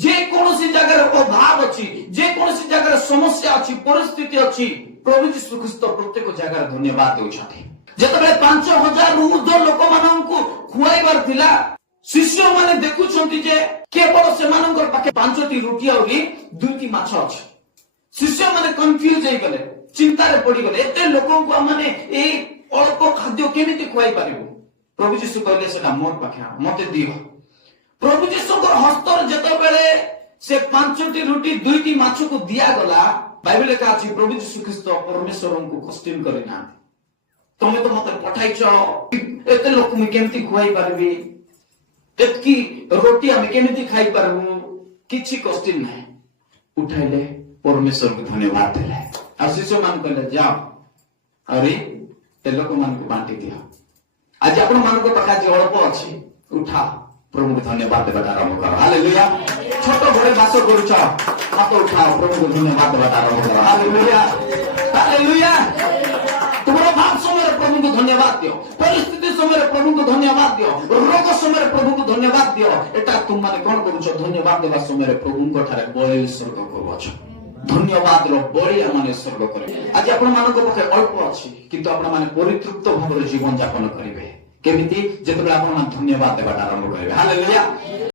যে কোনসি জায়গার অভাব আছে, যে কোনসি জায়গার সমস্যা আছে, পরিস্থিতি আছে, প্রভু যীশু খ্রিস্ট প্রত্যেক জায়গার ধন্যবাদ দেউছাতে। যেতବେଳେ 5000 ঊর্ধ্ব ଲୋକମାନଙ୍କୁ ଖୁଆଇବାର ଥିଲା, ଶିଷ୍ୟମାନେ ଦେଖୁଛନ୍ତି ଯେ କେବଳ ସେମାନଙ୍କର ପାଖେ 5ଟି ରୁଟି ଆଉ 2ଟି ମାଛ ଅଛି। ଶିଷ୍ୟମାନେ କନଫ୍ୟୁଜ ହେଇଗଲେ, ଚିନ୍ତାରେ ପଡିଗଲେ, ଏତେ ଲୋକଙ୍କୁ ଆମେ ଏଇ ଅଳ୍ପ ଖାଦ୍ୟ କେମିତି ଖୁଆଇ ପାରିବୁ? ପ୍ରଭୁ ଯୀଶୁ କହିଲେ ସେଟା ମୋର ପାଖେ ମତେ ଦିଅ। ପ୍ରଭୁ ଯୀଶୁଙ୍କର ହସ୍ତରେ ଯେତେବେଳେ ସେ 5ଟି ରୁଟି 2ଟି ମାଛକୁ ଦିଆଗଲା, ବାଇବେଲ ଲେଖା ଅଛି ପ୍ରଭୁ ଯୀଶୁ ଖ୍ରୀଷ୍ଟ ପରମେଶ୍ୱରଙ୍କୁ କ୍ୱେଶ୍ଚିନ୍ କରିନାହାନ୍ତି, ତମେ ତ ମତେ ପଠାଇଛ, ଏତେ ଲୋକ ମୁଁ କେମିତି ଖୁଆଇ ପାରିବି, ଏତିକି ରୋଟି ଆମେ କେମିତି ଖାଇ ପାରିବୁ? କିଛି କ୍ୱେଶ୍ଚିନ୍ ନାହିଁ, ଉଠାଇଲେ ପରମେଶ୍ୱରଙ୍କୁ ଧନ୍ୟବାଦ ଦେଲେ। ଆଉ ଶିଷ୍ୟମାନେ କହିଲେ ଯାଅ ଆହୁରି ଏ ଲୋକମାନଙ୍କୁ ବାଣ୍ଟି ଦିଅ। ଆଜି ଆପଣ ମାନଙ୍କ ପାଖେ ଆଜି ଅଳ୍ପ ଅଛି, ଉଠାଅ ପ୍ରଭୁଙ୍କୁ ଧନ୍ୟବାଦ ଦେବାଟା ଆରମ୍ଭ କର। ହାଲେଲୁୟା। ଛୋଟ ଘରେ ବାସ କରୁଛ, ହାତ ଉଠାଅ ପ୍ରଭୁଙ୍କୁ ଧନ୍ୟବାଦ ଦେବାଟା ଆରମ୍ଭ କର। Hallelujah hallelujah. ତୁମର ଅଭାବ ସମୟରେ ପ୍ରଭୁଙ୍କୁ ଧନ୍ୟବାଦ ଦିଅ, ପରିସ୍ଥିତି ସମୟରେ ପ୍ରଭୁଙ୍କୁ ଧନ୍ୟବାଦ ଦିଅ, ରୋଗ ସମୟରେ ପ୍ରଭୁଙ୍କୁ ଧନ୍ୟବାଦ ଦିଅ। ଏଟା ତୁମମାନେ କଣ କରୁଛ? ଧନ୍ୟବାଦ ଦେବା ସମୟରେ ପ୍ରଭୁଙ୍କ ଠାରେ ବଳି ଉତ୍ସର୍ଗ କରୁଅଛ। ଧନ୍ୟବାଦର ବଳି ଆମେ ଉତ୍ସର୍ଗ କରିବେ। ଆଜି ଆପଣ ମାନଙ୍କ ପାଖେ ଅଳ୍ପ ଅଛି, କିନ୍ତୁ ଆପଣ ମାନେ ପରିତୃପ୍ତ ଭାବରେ ଜୀବନ ଯାପନ କରିବେ। କେମିତି? ଯେତେବେଳେ ଆପଣ ଧନ୍ୟବାଦ ଦେବାଟା ଆରମ୍ଭ କରିବେ। ହାଲେଲୁୟା।